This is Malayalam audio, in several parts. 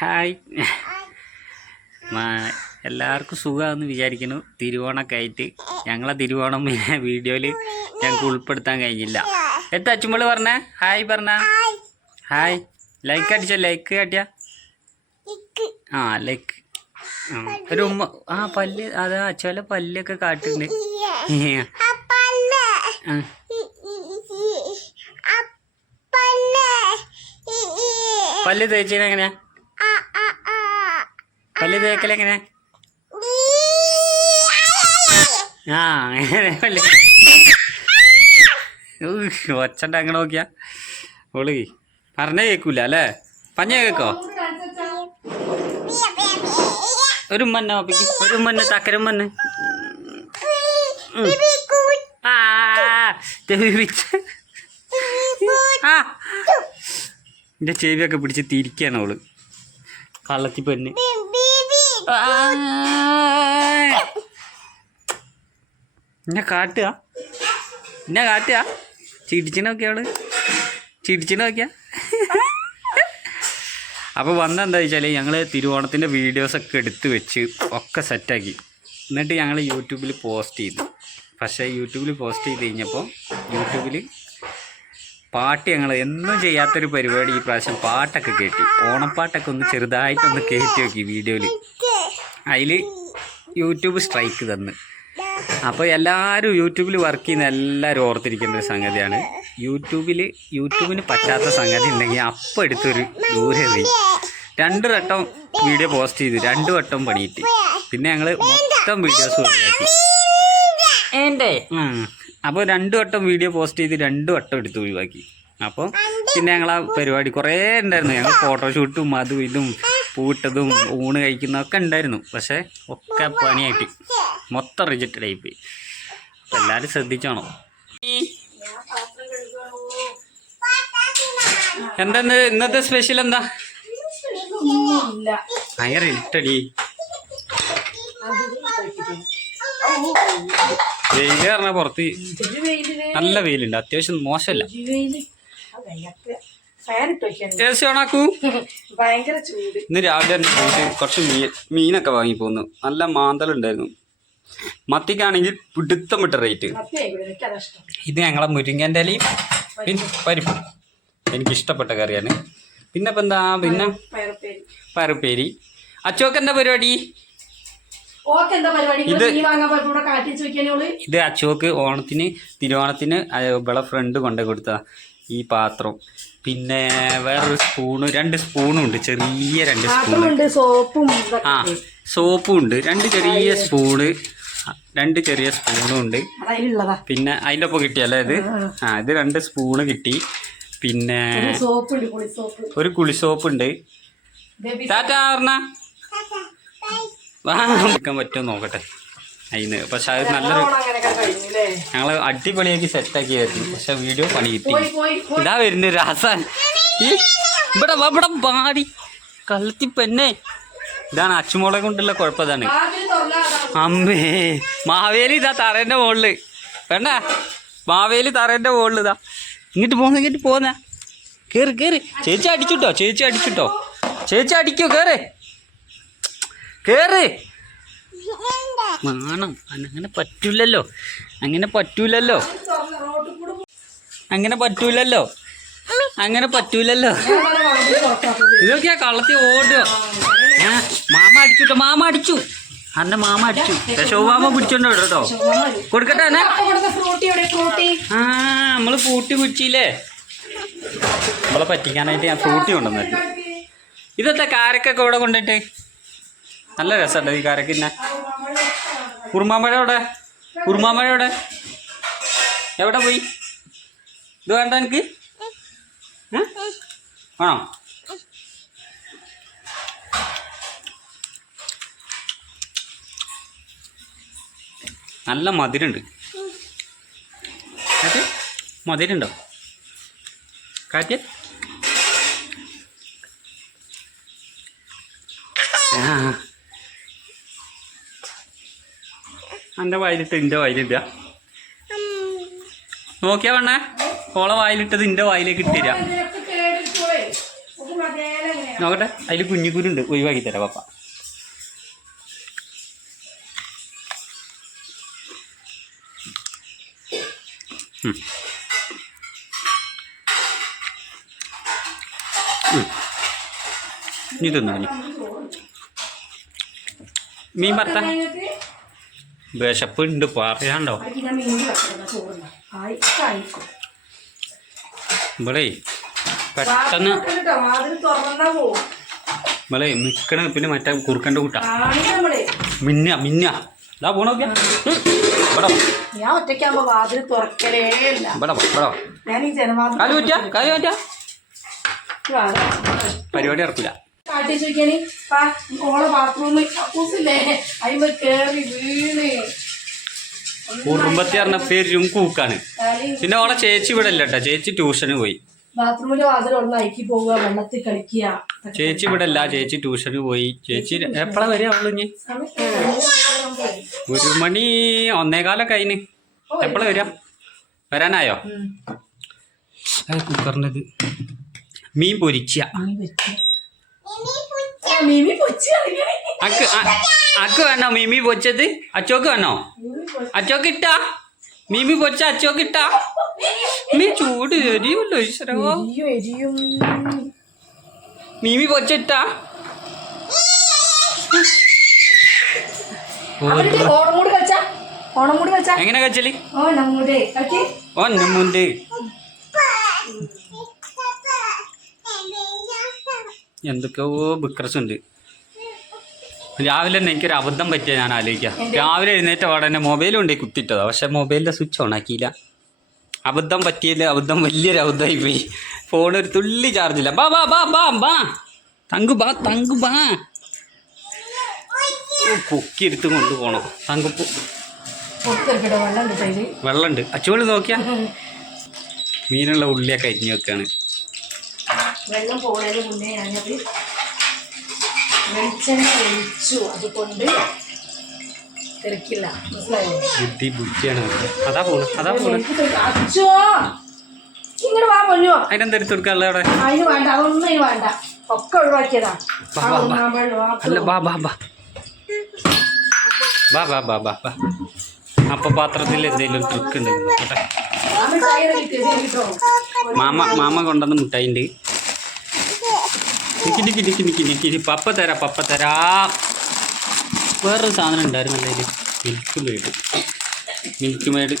ഹായ് എല്ലാവർക്കും സുഖമാണെന്ന് വിചാരിക്കുന്നു. തിരുവോണമൊക്കെ ആയിട്ട് ഞങ്ങളെ തിരുവോണം വീഡിയോയിൽ ഞങ്ങൾക്ക് ഉൾപ്പെടുത്താൻ കഴിഞ്ഞില്ല. എത്ര അച്ചുമ്പോൾ പറഞ്ഞേ ഹായ് പറഞ്ഞ ഹായ് ലൈക്ക് അടിച്ച ലൈക്ക് കാട്ടിയ ലൈക്ക് ഒരു ഉമ്മ പല്ല് അതാ ചില പല്ലൊക്കെ കാട്ടുണ്ട്. പല്ല് തേച്ചത് എങ്ങനെയാ? പല്ല് തേക്കലെങ്ങനെ? അങ്ങനെ പല്ല് ഒച്ചണ്ട അങ്ങനെ നോക്കിയാ ഓള് പറഞ്ഞ കേൾക്കൂല അല്ലേ? പഞ്ഞ കേക്കോ? ഒരു മന്ന ഓപ്പിക്ക് ഒരു മണ്ണ് തക്കരം മണ്ണ് എന്റെ ചെവിയൊക്കെ പിടിച്ച് തിരിക്കാണ് അവള് കള്ളത്തി പെണ്ണ്. എന്നെ കാട്ടുക ചിടിച്ചു നോക്കിയ അവള് ചിടിച്ചു നോക്കിയ. അപ്പോൾ വന്നെന്താ വെച്ചാൽ ഞങ്ങൾ തിരുവോണത്തിൻ്റെ വീഡിയോസൊക്കെ എടുത്ത് വെച്ച് ഒക്കെ സെറ്റാക്കി എന്നിട്ട് ഞങ്ങൾ യൂട്യൂബിൽ പോസ്റ്റ് ചെയ്തു. പക്ഷേ യൂട്യൂബിൽ പോസ്റ്റ് ചെയ്ത് കഴിഞ്ഞപ്പോൾ യൂട്യൂബിൽ പാട്ട് ഞങ്ങൾ എന്നും ചെയ്യാത്തൊരു പരിപാടി ഈ പ്രാവശ്യം പാട്ടൊക്കെ കേട്ടി. ഓണപ്പാട്ടൊക്കെ ഒന്ന് ചെറുതായിട്ടൊന്ന് കയറ്റി നോക്കി വീഡിയോയിൽ. അതിൽ യൂട്യൂബ് സ്ട്രൈക്ക് തന്ന്. അപ്പോൾ എല്ലാവരും യൂട്യൂബിൽ വർക്ക് ചെയ്യുന്ന എല്ലാവരും ഓർത്തിരിക്കേണ്ട ഒരു സംഗതിയാണ്, യൂട്യൂബിന് പറ്റാത്ത സംഗതി ഉണ്ടെങ്കിൽ അപ്പം എടുത്തൊരു ദൂരെ പോയി 2 വട്ടം വീഡിയോ പോസ്റ്റ് ചെയ്തു, 2 വട്ടം പണിയിട്ട്. പിന്നെ ഞങ്ങൾ മൊത്തം വീഡിയോസ് ഒഴിവാക്കി. അപ്പോൾ 2 വട്ടം വീഡിയോ പോസ്റ്റ് ചെയ്ത് 2 വട്ടം എടുത്ത് ഒഴിവാക്കി. അപ്പോൾ പിന്നെ ഞങ്ങൾ ആ പരിപാടി കുറേ ഉണ്ടായിരുന്നു. ഞങ്ങൾ ഫോട്ടോഷൂട്ടും അതും ഇതും പൂട്ടതും ഊണ് കഴിക്കുന്നതൊക്കെ ഉണ്ടായിരുന്നു. പക്ഷേ ഒക്കെ പണിയായിട്ട് മൊത്തം റിജക്റ്റഡ് ആയിപ്പോയി. അപ്പം എല്ലാവരും ശ്രദ്ധിച്ചോണം. എന്താ ഇന്നത്തെ സ്പെഷ്യൽ എന്താ? ഭയങ്കര ഇട്ടടി വെയില് പറഞ്ഞാൽ പുറത്ത് നല്ല വെയിലുണ്ട്, അത്യാവശ്യം മോശമല്ല. ഇന്ന് രാവിലെ തന്നെ പോയിട്ട് കുറച്ച് മീനൊക്കെ വാങ്ങി പോന്നു. നല്ല മാന്തലുണ്ടായിരുന്നു. മത്തിക്കാണെങ്കിൽ പിടുത്തം വിട്ട റേറ്റ്. ഇത് ഞങ്ങളെ മുരിങ്ങൻ്റെ ഇലയും പിന്നെ പരിപ്പും എനിക്കിഷ്ടപ്പെട്ട കറിയാണ്. പിന്നെ ഇപ്പം എന്താ, പിന്നെ പയറുപ്പേരി. അച്ചോക്കെന്താ പരിപാടി? ഇത് അച്ചോക്ക് തിരുവോണത്തിന് ഇവളെ ഫ്രണ്ട് കൊണ്ടു കൊടുത്ത ഈ പാത്രം. പിന്നെ വേറൊരു സ്പൂണ്, 2 സ്പൂണും ഉണ്ട്, ചെറിയ 2 സ്പൂണ്. സോപ്പും ഉണ്ട്, 2 ചെറിയ സ്പൂണ്, 2 ചെറിയ സ്പൂണും ഉണ്ട്. പിന്നെ അതിൻ്റെ ഒപ്പം കിട്ടിയല്ലേ ഇത്? ഇത് 2 സ്പൂണ് കിട്ടി. പിന്നെ ഒരു കുളിസോപ്പ് ഉണ്ട്. ടാറ്റാ പറഞ്ഞ വാങ്ങാൻ പറ്റുമോ നോക്കട്ടെ അതിന്. പക്ഷെ അത് നല്ലൊരു ഞങ്ങൾ അടിപൊളിയാക്കി സെറ്റാക്കിയായിരുന്നു. പക്ഷെ വീഡിയോ പണി കിട്ടി. ഇതാ വരുന്ന രാസാൻ ഇവിടെ പാടി കള്ളത്തി പെണ്ണേ. ഇതാണ് അച്ചുമോളെ കൊണ്ടുള്ള കുഴപ്പതാണ്. അമ്മേ മാവേലി ഇതാ തറേൻ്റെ മുകളിൽ വേണ്ട, മാവേലി തറേൻ്റെ മുകളിൽ ഇതാ ഇങ്ങോട്ട് പോന്ന കേറ്. ചേച്ചി അടിച്ചിട്ടോ ചേച്ചി അടിക്കോ? കേറ് വേണം. അങ്ങനെ പറ്റൂലല്ലോ ഇതൊക്കെയാ കള്ളത്തി ഓടുക. മാമ അടിച്ചു അന്നെ മാമ അടിച്ചു. ശോഭാമ പിടിച്ചോണ്ടോ കേട്ടോ, കൊടുക്കട്ടെ അന്നെ. നമ്മള് ഫ്രൂട്ടി കുടിച്ചില്ലേ? നമ്മളെ പറ്റിക്കാനായിട്ട് ഞാൻ ഫ്രൂട്ടി കൊണ്ടുവന്നു. ഇതെന്താ കാരക്കൊക്കെ ഇവിടെ കൊണ്ടിട്ട് നല്ല രസമുണ്ട് ഈ കാരക്ക്. പിന്നെ കുറുമാമ്പഴ എവിടെ പോയി? ഇത് വേണ്ട എനിക്ക് ആണോ? നല്ല മധുരമുണ്ട്. മധുരമുണ്ടോ കാറ്റ്? എൻ്റെ വായിലിട്ട് എൻ്റെ വായിലില്ല. നോക്കിയാ വേണേ ഓളെ വായിലിട്ടത് എൻ്റെ വായിലേക്ക് ഇട്ടില്ല. നോക്കട്ടെ, അതിൽ കുഞ്ഞിക്കുരുണ്ട്, ഒഴിവാക്കി തരാം പപ്പ. നീ തിന്നു മീൻ വറുത്ത വിശപ്പുണ്ട് പറയാണ്ടോ. ഇവിടെ പെട്ടെന്ന് ഇവിടെ നിക്കണ പിന്നെ മറ്റേ കുറുക്കൻ്റെ കൂട്ടാ മിന്ന മിന്ന ഇതാ പോണോക്കെ ഞാൻ ഒറ്റയ്ക്കാകുമ്പോ വാതിൽ തുറക്കലേ ഇല്ല. കാല് പറ്റാ കാല് പറ്റാ പരിപാടി ഇറക്കില്ല. കാട്ടി ചോദിക്കാനി ഓളെ ബാത്റൂമിൽ കക്കൂസില്ലേ അതിന് കേറി വീണ് കുറുമ്പത്തി പറഞ്ഞ പേരും കൂക്കാണ്. പിന്നെ ഓളെ ചേച്ചി ഇവിടെ ഇല്ല കേട്ടോ, ചേച്ചി ട്യൂഷന് പോയി. ബാത്റൂമിന്റെ വാതിലുള്ള അയക്കി പോവുക, വെള്ളത്തിൽ കളിക്കുക. ചേച്ചി ഇവിടെ അല്ല, ചേച്ചി ട്യൂഷന് പോയി. ചേച്ചി എപ്പോഴാ വരിക അവള്? 1 മണി 1:15 കഴിഞ്ഞ്. എപ്പോഴാ വരിക? വരാനായോ? കുക്കറിനത് മീൻ പൊരിച്ച അക്ക് വേണോ മീമി പൊച്ചത്? അച്ചോക്ക് വേണോ? അച്ചോക്ക് ഇട്ടാ മീമി പൊച്ച അച്ചോക്ക് ഇട്ടാ മീ ചൂട് എരിയുമല്ലോ ഈശ്വരോ. മീമി പൊച്ചിട്ടാ എങ്ങനെ കച്ചല്? ഓന്നമുണ്ട് എന്തൊക്കെയോ ബിക്രസ് ഉണ്ട്. രാവിലെ തന്നെ എനിക്കൊരു അബദ്ധം പറ്റിയ ഞാൻ ആലോചിക്കാം. രാവിലെ എഴുന്നേറ്റ ഉടനെ മൊബൈൽ കൊണ്ടേ കുത്തിയിട്ടതാ, പക്ഷെ മൊബൈലിൻ്റെ സ്വിച്ച് ഓൺ ആക്കിയില്ല. അബദ്ധം പറ്റിയില്ല, അബദ്ധം വലിയൊരു അബദ്ധമായി പോയി. ഫോൺ ഒരു തുള്ളി ചാർജില്ല. ബാ ബാ ബാ ബാ ബാ തങ്കു ബാ തങ്കു ബാ പൊക്കി എടുത്ത് കൊണ്ടുപോകണം. തങ്കു വെള്ളമുണ്ട്. അച്ചുവളി നോക്കിയാ മീനുള്ള ഉള്ളിയൊക്കെ അരിഞ്ഞു വെക്കാണ്. വെള്ളം പോകുന്നതിന് മുന്നേ ഞാനത് വെളിച്ചെണ്ണ ഒഴിച്ചു, അതുകൊണ്ട് തിരക്കില്ല. മനസ്സിലായോ? ബുദ്ധിയാണ്. അതാ പോണു അതാ പോണു. അച്ചോ ഇങ്ങോട്ട് വാ പൊന്നോ. അതിനെന്തെടുത്ത് കൊടുക്കാനുള്ള അവിടെ? അതിന് വേണ്ട, അതൊന്നും അതിന് വേണ്ട, ഒക്കെ ഒഴിവാക്കിയതാ. അല്ല ബാ ബാ ബാ ബാ ബാ ബാ ബാ ബാ. അപ്പൊ പാത്രത്തിൽ എന്തെങ്കിലും ട്രിക്ക് ഉണ്ട്. മാമ കൊണ്ടുവന്ന് മുട്ടായിണ്ട്. പപ്പ തരാ പപ്പ തരാ. വേറൊരു സാധനം ഉണ്ടായിരുന്നല്ലേ ഇത്, മിൽക്ക് മേഡ്.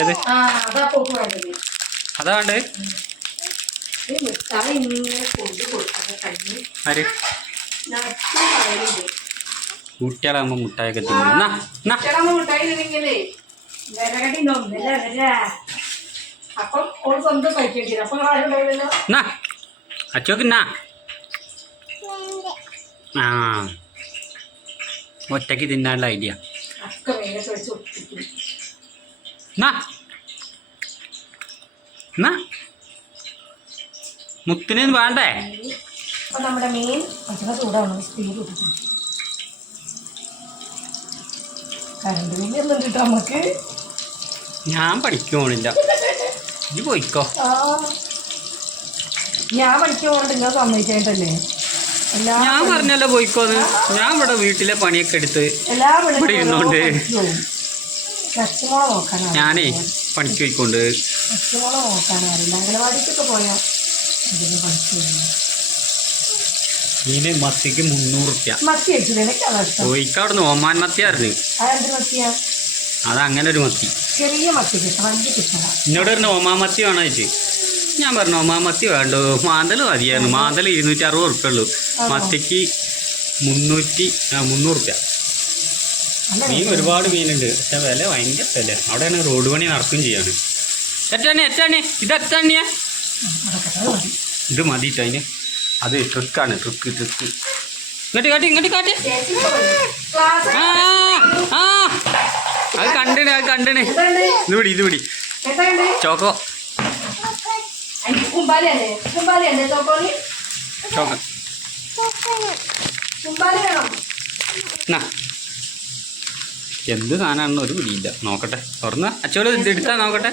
ഏത് അതാ വേണ്ടേ? ആര് കുട്ടികളാകുമ്പോ മുട്ടായൊക്കെ തിന്നു. അച്ചോക്കിന്നാ ആ ഒറ്റക്ക് തിന്നാനുള്ള ഐഡിയ. മുത്തിനൊന്നും വേണ്ടേ? നമ്മുടെ മീൻ ചൂടാണ്. സ്പീഡ് കറണ്ട് ബില്ലൊന്നും കിട്ടും നമുക്ക്. ഞാൻ പഠിക്കാൻ പോണില്ല, ഇത് പോയിക്കോ. ഞാൻ പഠിക്കാൻ പോകണ്ട, നിങ്ങൾ സമ്മതിച്ചായിട്ടല്ലേ? ഞാൻ പറഞ്ഞല്ലോ പോയിക്കോന്ന്. ഞാൻ ഇവിടെ വീട്ടിലെ പണിയൊക്കെ എടുത്ത് ഇവിടെ ഇരുന്നോണ്ട് ഞാനേ പണിക്ക് പോയിക്കൊണ്ട് പച്ചമുളക് നോക്കാനറിയില്ല. അംഗനവാടിക്കൊക്കെ പോയാൽ ഇതിന് പഠിച്ചു. മീന് മത്തിക്ക് 300 റുപ്യ. മത്തി വെച്ചിട്ട് കോഴിക്ക് അവിടെ നിന്ന് ഓമാൻ മത്തിയായിരുന്നു. അത് അങ്ങനെ ഒരു മത്തി, ചെറിയ മത്തി കിട്ടണം, വലിയ കിട്ടണം. എന്നോട് പറഞ്ഞു ഓമാ മത്തി വേണോ ചോദിച്ചു. ഞാൻ പറഞ്ഞു ഓമാ മത്തി വേണ്ടോ, മാന്തൽ മതിയായിരുന്നു. മാന്തൽ 260 റുപ്യ ഉള്ളൂ, മത്തിക്ക് 300 റുപ്യ. മീൻ ഒരുപാട് മീനുണ്ട്, പക്ഷെ വില ഭയങ്കര വില. അവിടെയാണ് റോഡ് പണി നടക്കുകയും ചെയ്യാണ്. ഇത് എത്താണിയാ? ഇത് മതിട്ടോ അതിന്. അത് ട്രിക്കാണ്, ട്രിക്ക്. ഇങ്ങോട്ട് കാട്ടി. അത് കണ്ടണ്. ഇത് പിടി ചോക്കോ ചോക്ക. എന്ത് സാധനമാണെന്ന് ഒരു പിടിയില്ല. നോക്കട്ടെ തുറന്ന് അച്ചോട് ഇത് എടുത്താ നോക്കട്ടെ.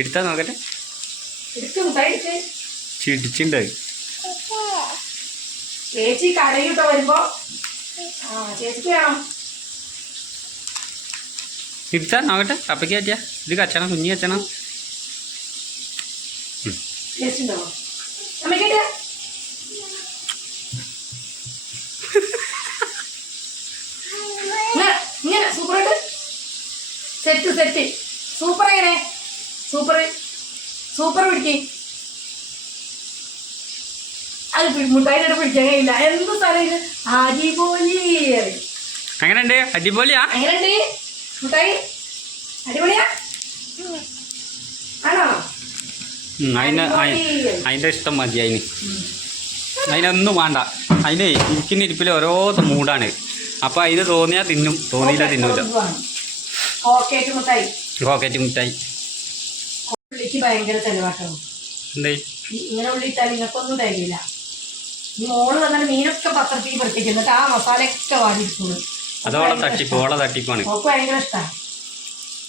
എടുത്താ നോക്കട്ടെ. എടുത്ത് മുട്ടായി എടുത്ത്. ചിടിച്ചിണ്ട്. ചേച്ചി കടയിട്ടോ വരുമ്പോ ചേച്ചിക്ക് വേണം. എടുത്താ നോക്കട്ടെ. അപ്പയ്ക്ക് പറ്റിയ ഇത് കച്ചണം, കുഞ്ഞി കച്ചണം. ടേസ്റ്റ് ഉണ്ടോ അമ്മയ്ക്ക്? ഇങ്ങനെ സൂപ്പറായിട്ട് സെറ്റ് സെറ്റ് സൂപ്പർ. എങ്ങനെ സൂപ്പർ സൂപ്പർ പിടിക്കേ. അത് മുട്ടായിട്ട് പിടിക്കാൻ കഴിയില്ല. എന്ത് സ്ഥലം ഇത്? അടിപൊളി. എങ്ങനെയുണ്ട്? അടിപൊളിയാ. എങ്ങനെയുണ്ട് മുട്ടായി? അടിപൊളിയാ ആണോ? അതിൻ്റെ ഇഷ്ടം മതി. അതിനൊന്നും വേണ്ട. അതിന് ഇരിക്കുന്ന ഇരിപ്പിൽ ഓരോ മൂടാണ്. അപ്പം അതിന് തോന്നിയാൽ തിന്നും, തോന്നിയില്ല തിന്നൂല. കോക്കറ്റ് മുട്ടായി. കോക്കറ്റ് മുട്ടായി ഉള്ളിക്ക് ഭയങ്കര ചെലവാക്കണം. എന്തേ ഇങ്ങനെ ഉള്ളി ഇട്ടാൽ നിങ്ങൾക്കൊന്നും തരില്ല. ഈ മോള് വന്നാൽ മീനൊക്കെ പത്രത്തിൽ പൊട്ടിക്കും. എന്നിട്ട് ആ മസാലയൊക്കെ വാടിയിട്ടുള്ളൂ. അതോളെ തട്ടിപ്പ്, ഓളെ തട്ടിപ്പാണ്. ഓക്ക് ഭയങ്കര ഇഷ്ടമാണ്.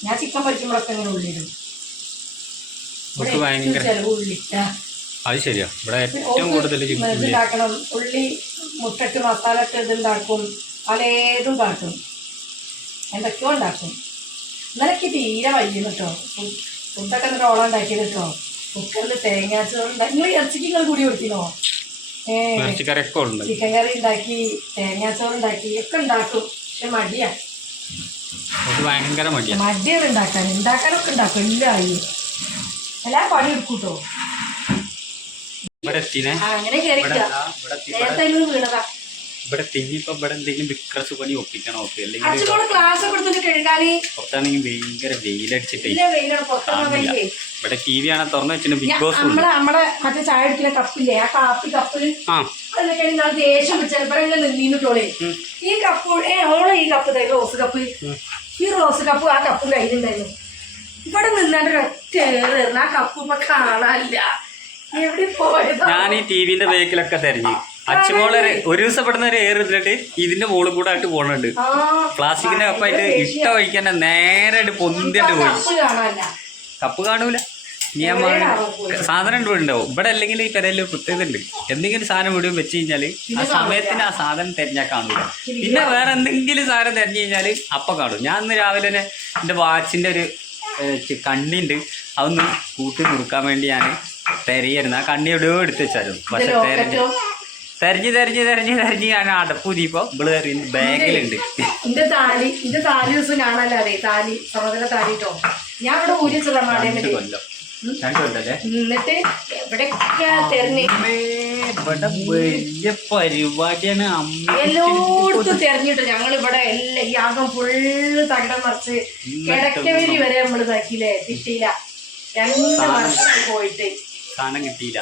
ഞാൻ ചിക്കൻ പൊരിക്കുമ്പോഴൊക്കെ ഇങ്ങനെ ഉള്ളിടും. ചെലവ് ഉള്ളിട്ട. അത് ശരിയാ. ഇവിടെ ഏറ്റവും കൂടുതൽ ഇതുണ്ടാക്കണം. ഉള്ളി മുട്ടിട്ട് മസാല ഇട്ട് ഇതുണ്ടാക്കും. പലേതും കാട്ടും. എന്തൊക്കെയോ ഉണ്ടാക്കും. ഇന്നലക്ക് തീരെ വയ്യുന്നു കേട്ടോ. ഫുഡൊക്കെ എന്നിട്ട് ഓളം ഉണ്ടാക്കിയത് കേട്ടോ. കുക്കറിൽ തേങ്ങാച്ചോറുണ്ടാക്കി. നിങ്ങൾ ഇറച്ചിക്ക് നിങ്ങൾ കൂടി കൊടുത്തിനോ? ചിക്കൻ കറി ഉണ്ടാക്കി, തേങ്ങാച്ചോറുണ്ടാക്കി ഒക്കെ ഉണ്ടാക്കും. പക്ഷെ മടിയാ. മടിയാണ് ഉണ്ടാക്കാനൊക്കെ ഉണ്ടാക്കും. എല്ലാം ആയി എല്ലാം പണി എടുക്കൂട്ടോ. അങ്ങനെ കയറിക്ക. നേരത്തെ വീണതാ. ഇവിടെ തിങ്ങിപ്പോ ഇവിടെ എന്തെങ്കിലും വിക്രസ് പണി ഒപ്പിക്കണം. ക്ലാസ് കൊടുത്തിട്ട് കഴുകാന് പുറത്താണെങ്കിൽ ഭയങ്കര വെയിലടിച്ചിട്ടേ. ഇവിടെ ടി വി ആണ് തുറന്നു വെച്ചിട്ട് ബിഗ് ബോസ്. നമ്മളെ മറ്റേ ചായ അടിക്കുന്ന കപ്പില്ലേ, ആ കാപ്പി കപ്പ്, അതിനൊക്കെ നാളെ ദേഷ്യം പിടിച്ചപ്പോഴെങ്കിലും നിന്നിട്ടോളേ. ഈ കപ്പ് ഓളെ ഈ കപ്പ് തരും, റോസ് കപ്പ്. ഈ റോസ് കപ്പ് ആ കപ്പും കയ്യിലുണ്ടായിരുന്നു. ഇവിടെ നിന്നാണ്ട് ഒറ്റ ഏറുന്ന ആ കപ്പ് ഇപ്പൊ കാണാനില്ല. എവിടെ പോയതാ? ഞാൻ ഈ ടിവിന്റെ ബേക്കിലൊക്കെ തെരഞ്ഞു. അച്ഛമോളെ ഒരു ദിവസം പെടുന്ന ഒരു ഏറിട്ടിട്ട് ഇതിന്റെ മുകളിൽ കൂടെ ആയിട്ട് പോണുണ്ട്. പ്ലാസ്റ്റിക്കിന്റെ കപ്പായിട്ട് ഇട്ട വഴിക്കാൻ നേരെ പൊന്തിട്ട് പോയി. കപ്പ് കാണൂല. സാധനം ഉണ്ടാവും ഇവിടെ. അല്ലെങ്കിൽ ഈ പെരയില് പ്രത്യേകതയുണ്ട്. എന്തെങ്കിലും സാധനം ഇവിടെ വെച്ച് കഴിഞ്ഞാല് ആ സമയത്തിന് ആ സാധനം തെരഞ്ഞാൽ കാണൂല. പിന്നെ വേറെ എന്തെങ്കിലും സാധനം തെരഞ്ഞു കഴിഞ്ഞാല് അപ്പൊ കാണും. ഞാൻ ഇന്ന് രാവിലെ തന്നെ എന്റെ വാച്ചിന്റെ ഒരു കണ്ണിണ്ട്, അതൊന്ന് കൂട്ടി കൊടുക്കാൻ വേണ്ടി ഞാൻ തെരയായിരുന്നു. ആ കണ്ണി എവിടെയോ എടുത്ത് വെച്ചാലും. പക്ഷെ തെരഞ്ഞ് ഞാൻ അടപ്പൂതിപ്പോ ഇവള് ബാഗിലുണ്ട്. എന്റെ താലി ദിവസം കാണാനല്ലേ അറിയ താലി സമതല താലിട്ടോ. ഞാൻ ഇവിടെ ഊരി കൊല്ലം എന്നിട്ട് എവിടെയൊക്കെ തെരഞ്ഞ് വലിയ പരിപാടിയാണ്. എല്ലായിടത്തും തെരഞ്ഞിട്ടു. ഞങ്ങളിവിടെ എല്ലാം ഈ ആകം ഫുള്ള് തകിടം മറിച്ച് കിടക്കവരി വരെ നമ്മള് ഇതാക്കിയില്ലേ. കിട്ടിയില്ല. 2 വർഷം പോയിട്ട് സാധനം കിട്ടിയില്ല.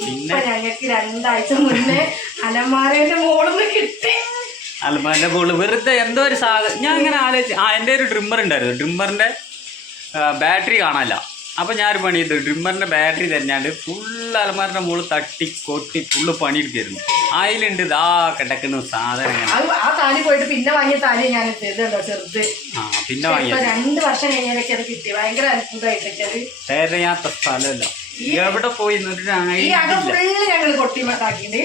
പിന്നെ ഞങ്ങൾക്ക് 2 ആഴ്ച മുന്നേ അലമാരേന്റെ മോളിന്ന് കിട്ടി. അലമാരന്റെ മോള് വെറുതെ എന്തോ ഒരു സാധനം. ഞാൻ ഇങ്ങനെ ആലോചിച്ച് എൻ്റെ ഒരു ഡ്രിമ്മർ ഉണ്ടായിരുന്നു. ഡ്രിമ്മറിന്റെ ബാറ്ററി കാണാനില്ല. അപ്പം ഞാനൊരു പണി ചെയ്തു. ഡ്രിമ്മറിന്റെ ബാറ്ററി തന്നെയാണ്ട് ഫുള്ള് അലമാരന്റെ മോള് തട്ടി കൊട്ടി ഫുള്ള് പണിയെടുക്കായിരുന്നു. അതിലുണ്ട് ഇതാ കിടക്കുന്ന സാധനം. ആ താലി പോയിട്ട് പിന്നെ വാങ്ങിയ താലി ഞാൻ ചെറുത് പിന്നെ വാങ്ങിയ 2 വർഷം കഴിഞ്ഞാലൊക്കെ അത് കിട്ടി. ഭയങ്കര അത്ഭുതമായിട്ടൊക്കെ. തിരയാത്ത സ്ഥലമല്ല. എവിടെ പോയി ഞങ്ങൾ കൊട്ടി മട്ടാക്കിണ്ട്.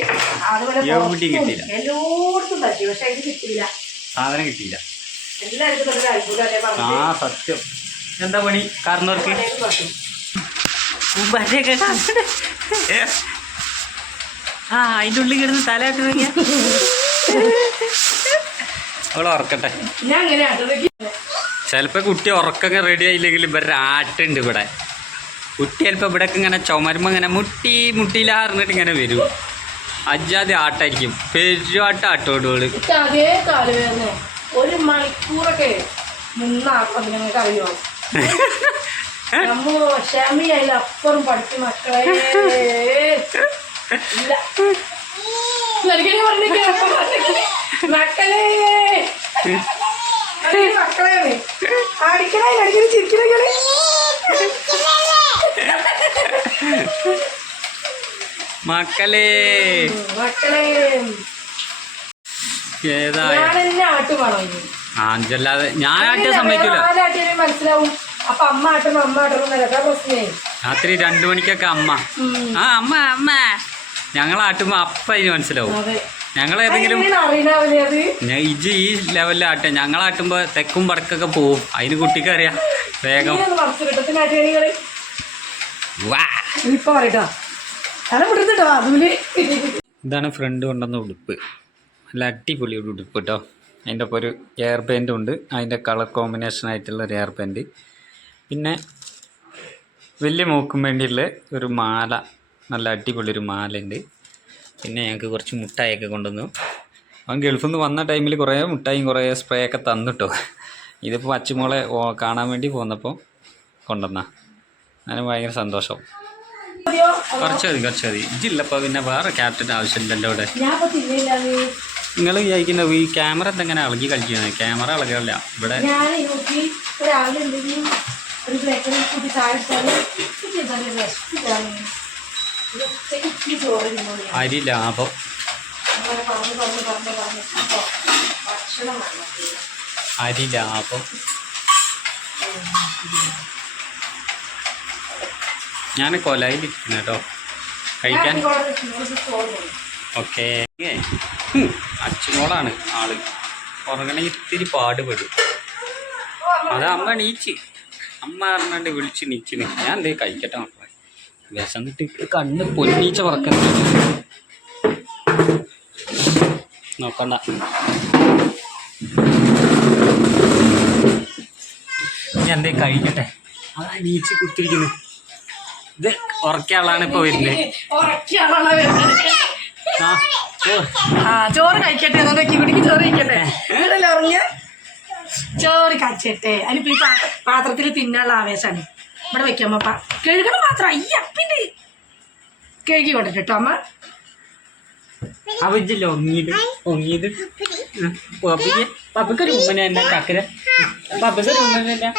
അതുപോലെ കിട്ടിയില്ല. എല്ലായിടത്തും തട്ടി. പക്ഷെ ഇത് കിട്ടിയില്ല. സാധനം കിട്ടിയില്ല. എല്ലാവർക്കും അത്ഭുതമല്ലേ. ആ സത്യം. എന്താ പണി കാരണവർക്ക്? അതിൻ്റെ ഉള്ളിൽ കിടന്ന് തലയാട്ട് നോക്കിയ അവളെ ഉറക്കട്ടെ. ചിലപ്പോ കുട്ടി ഉറക്കൊക്കെ റെഡി ആയില്ലെങ്കിൽ ഇവരുടെ ആട്ടുണ്ട് ഇവിടെ. കുട്ടി ചിലപ്പോൾ ഇവിടെയൊക്കെ ഇങ്ങനെ ചുമരുമ്പോൾ ഇങ്ങനെ മുട്ടിയിലാറിഞ്ഞിട്ട് ഇങ്ങനെ വരും. അജാതി ആട്ടായിരിക്കും. പെരുവാട്ടാട്ടോടുകള്. അതേ കാലുവേദന 1 മണിക്കൂറൊക്കെ നിന്നാക്കും. നിങ്ങൾക്ക് അറിയോ? നമ്മ ക്ഷമയല്ല അപ്പുറം പഠിക്കും മക്കളെ. ഇല്ല മക്കളെ മക്കളെ അടിക്കണേ അടിക്കണേ ചിരിക്കണേ. മക്കളെ ഏതാ ആട്ടുമാണോ? അല്ലാതെ ഞാൻ ആട്ടിയ സമ്മതിക്കില്ല. മനസ്സിലാവും. അപ്പൊ അമ്മ ആട്ടണം എന്നല്ല പ്രശ്നേ. രാത്രി 2 മണിക്കൊക്കെ അമ്മ അമ്മ അമ്മ ഞങ്ങളാട്ടുമ്പോ അപ്പ അതിന് മനസ്സിലാവും. ഞങ്ങൾ ഏതെങ്കിലും ഇജ് ഈ ലെവലിൽ ആട്ടെ, ഞങ്ങളാട്ടുമ്പോ തെക്കും വടക്കൊക്കെ പോവും. അതിന് കുട്ടിക്ക് അറിയാം വേഗം. ഇതാണ് ഫ്രണ്ട് കൊണ്ടുവന്ന ഉടുപ്പ്. നല്ല അടിപൊളി ഒരു ഉടുപ്പ് കേട്ടോ. അതിൻ്റെ ഒപ്പം ഒരു എയർ ബാൻഡും ഉണ്ട്. അതിൻ്റെ കളർ കോമ്പിനേഷൻ ആയിട്ടുള്ള ഒരു എയർ ബാൻഡ്. പിന്നെ വലിയ മൂക്കും വേണ്ടിയുള്ള ഒരു മാല, നല്ല അടിപൊളി ഒരു മാല ഉണ്ട്. പിന്നെ ഞങ്ങൾക്ക് കുറച്ച് മുട്ടായൊക്കെ കൊണ്ടുവന്നു. അവൻ ഗൾഫിൽ നിന്ന് വന്ന ടൈമിൽ കുറേ മുട്ടായും കുറേ സ്പ്രേ ഒക്കെ തന്നിട്ടോ. ഇതിപ്പോൾ അച്ചുമോളെ കാണാൻ വേണ്ടി പോന്നപ്പോൾ കൊണ്ടുവന്നാ. അതിന് ഭയങ്കര സന്തോഷം. കുറച്ച് മതി ഇജില്ലപ്പോൾ പിന്നെ വേറെ ക്യാപ്റ്റൻ്റെ ആവശ്യമില്ലല്ലോ ഇവിടെ. നിങ്ങൾ വിചാരിക്കുന്ന ഈ ക്യാമറ എന്തെങ്ങനെ ഇളകി കളിക്കുന്നത്? ക്യാമറ ഇളകില്ല ഇവിടെ. അരി ലാഭം. അരി ലാഭം. ഞാൻ കൊലയിലിരിക്കുന്നു കേട്ടോ കഴിക്കാൻ. ഓക്കെ അച്ചുമോളാണ് ആള്. ഉറങ്ങണ ഇത്തിരി പാടുപെടും. അത് അമ്മ നീച്ച്, അമ്മ പറഞ്ഞാണ്ട് വിളിച്ച് നീച്ചിന്. ഞാൻ എന്തേ കഴിക്കട്ടെ മക്കളെ, വിശന്നിട്ട് കണ്ണ് പൊന്നീച്ച പറക്കുന്നു. നോക്കണ്ട, ഞാൻ എന്തേ കഴിക്കട്ടെ. അതാ നീച്ച് കുത്തിരിക്കുന്നു. ഇത് ഉറക്കാളാണ് ഇപ്പൊ വരുന്നത്. ചോറ് കഴിക്കട്ടെ, കുടിക്ക് ചോറ് കഴിക്കട്ടെ. ഉറങ്ങിയ ചോറ് കഴിച്ചട്ടെ. അതിനിപ്പോ ഈ പാത്രത്തിൽ തിന്നാനുള്ള ആവേശമാണ്. ഇവിടെ വെക്കാമ്മ കഴുകണം മാത്രം. അയ്യപ്പിന്റെ കഴുകി കൊണ്ടിട്ടോ അമ്മ. അവജില്ല ഒങ്ങിയത് പപ്പക്കൊരു ഉമ്മനെ എന്നാ ചക്കര. പപ്പക്കൊരു ഉമ്മനെ എന്നാ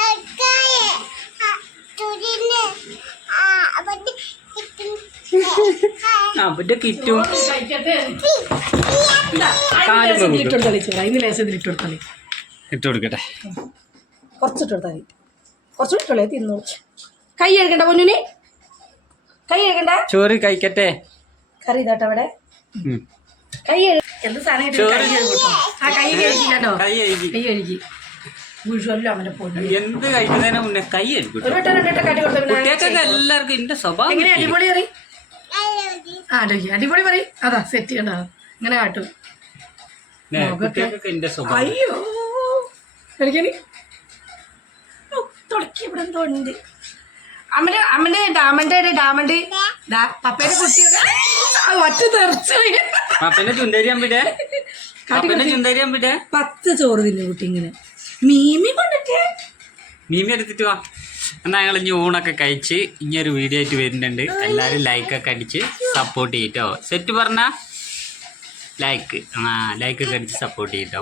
അവന്റെ കിറ്റും ഇട്ട് കൊടുക്കട്ടെ. കുറച്ചിട്ട് കൊടുത്താൽ മതി. കുറച്ചിട്ടോളേ തിന്നോളൂ. കൈ കഴുകണ്ട പൊന്നിന്, കൈ കഴുകണ്ട. ചോറ് കഴിക്കട്ടെ. കറി ഇതാട്ടോ അവിടെ. കൈ എന്ത് സാധനം ആ കൈ കഴുകി കേട്ടോ. കൈ കഴുകി എന്ത് കഴിക്കുന്നതിന് മുന്നേ കൈ എല്ലാവർക്കും എന്റെ സ്വഭാവം. എങ്ങനെ അടിപൊളി കറി? അടിപൊളി പറയും. അതാ സെറ്റ് ചെയ്യണ്ട, ഇങ്ങനെ കാട്ടും. അയ്യോ കഴിക്കാന് തുടക്കി ഇവിടെ എന്തോ ഉണ്ട്. അമ്മന്റെ ഡാമണ്ട് പപ്പേന്റെ കുട്ടി ഒറ്റ തെറിച്ചു. പപ്പന്റെ ചുന്തരി അമ്പിടെ 10 ചോറ് തിന്നു കുട്ടി. ഇങ്ങനെ മീമി കൊണ്ടിട്ട് മീമി എടുത്തിട്ട് വാ. എന്നാൽ ഞങ്ങൾ ഇനി ഊണൊക്കെ കഴിച്ച് ഇനിയൊരു വീഡിയോ ആയിട്ട് വരുന്നുണ്ട്. എല്ലാവരും ലൈക്കൊക്കെ അടിച്ച് സപ്പോർട്ട് ചെയ്യട്ടോ. സെറ്റ് പറഞ്ഞ ലൈക്ക് ലൈക്കൊക്കെ അടിച്ച് സപ്പോർട്ട് ചെയ്യട്ടോ.